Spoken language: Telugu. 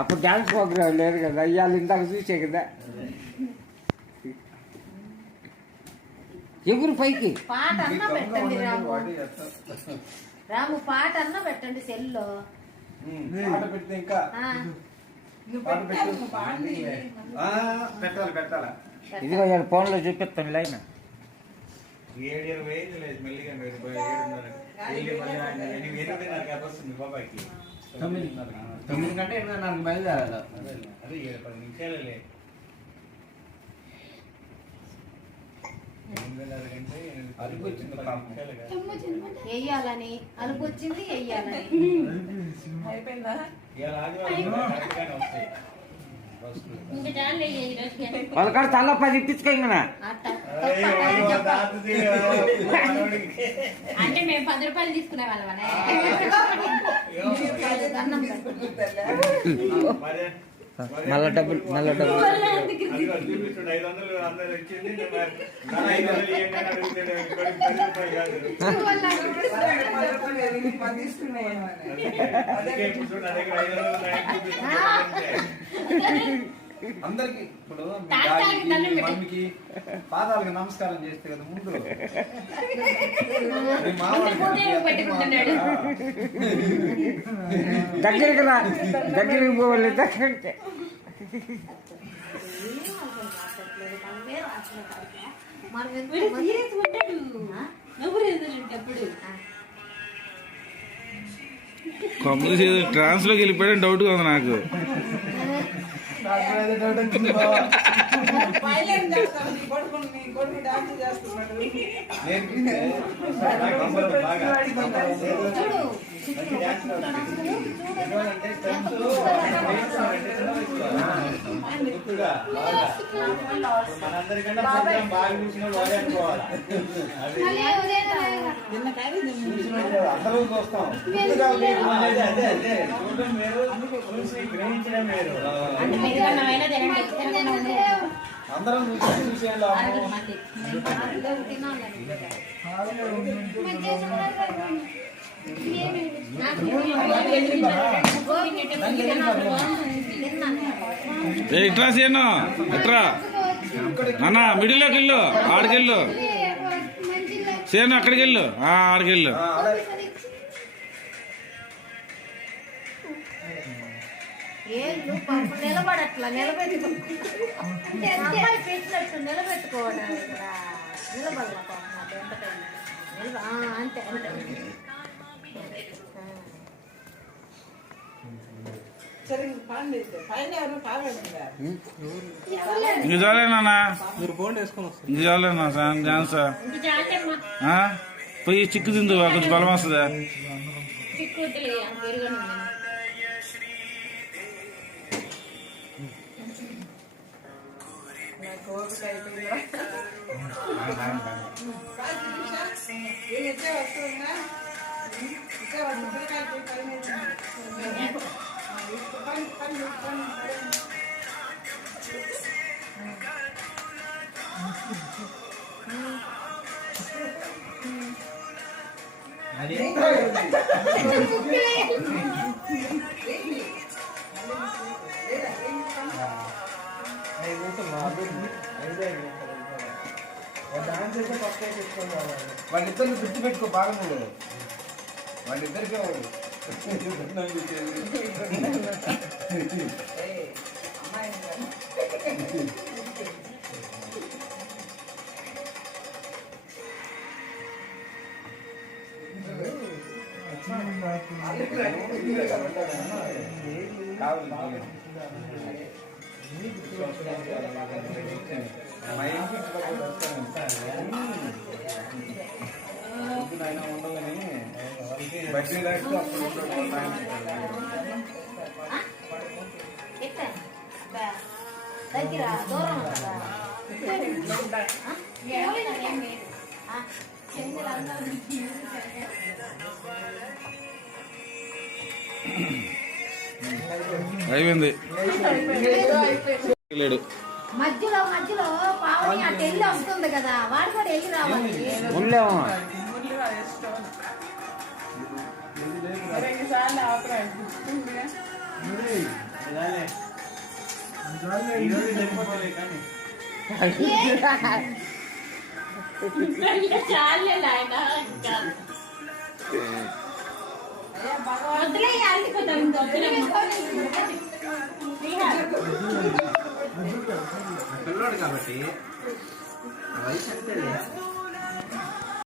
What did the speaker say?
అప్పుడు డాన్స్ ప్రోగ్రామ్ లేదు కదా, ఇవాళ ఇందాక చూసే కదా. ఎగురు పైకి పాట అన్నా పెట్టండి రాము. రాము పాట అన్నా పెట్టండి సెల్లో. పెడితే ఇంకా పెట్టాలి పెట్టాలా. ఇదిగో ఫోన్లో చూపిస్తాను లైన్. 7:20 లేదు మెల్లిగా 7:30 బాబాయ్కి 9 కంటే 8:30 బయలుదేరాలి. అదే 7-10 నిమిషాలే. 8:30 గంటే అలుపు వచ్చింది వెయ్యాలని, అలుపు వచ్చింది వెయ్యాలని. అయిపోయిందా? వాళ్ళకాడ తల 10 ఇప్పించుకోండి. అంటే మేము 10 రూపాయలు తీసుకునే వాళ్ళమనే. మళ్ళా డబ్బులు 500 అందరికి ఇప్పుడు మమ్మీకి పాదాలకు నమస్కారం చేస్తే కదా ముందు దగ్గరికి రా, దగ్గరికి పోవాలి. దగ్గరికి కమ్ములు ట్రాన్స్లోకి వెళ్ళిపోయాడని డౌట్గా ఉంది నాకు. మనందరికన్నా బాగా చూసిన వాళ్ళే అనుకోవాలి. అందరూ చూస్తాం, చూడడం వేరు, చూసి గ్రహించడం వేరు. అందరం చూసి ఇట్రా సేను ఎట్రా అన్న మిడిల్లోకి వెళ్ళు, ఆడికెళ్ళు సేను, అక్కడికి వెళ్ళు, ఆడికెళ్ళు. నిలబడట్లా, పెట్టినట్టు నిలబెట్టుకోవడం. నిలబడలా అంతే అంతే. ఇంక చాలేనా, ఇంక చాలేనా ఛాన్స్. పోయి చిక్కు తిందు, కొంచెం బలం వస్తుందా. వాళ్ళిద్దరిని గుర్తుపెట్టుకో బాగా. వాళ్ళిద్దరికే దగ్గర దూరం అయిపోయింది. మధ్యలో మధ్యలో పావని అటు వెళ్ళి వస్తుంది కదా, వాడు కూడా వెళ్ళి రావాలి. ఈరోజు సరిపోతుంది కానీ చాలే నాయన వదిలే ఆలిపోతాం పిల్లోడు కాబట్టి వయసు అంతే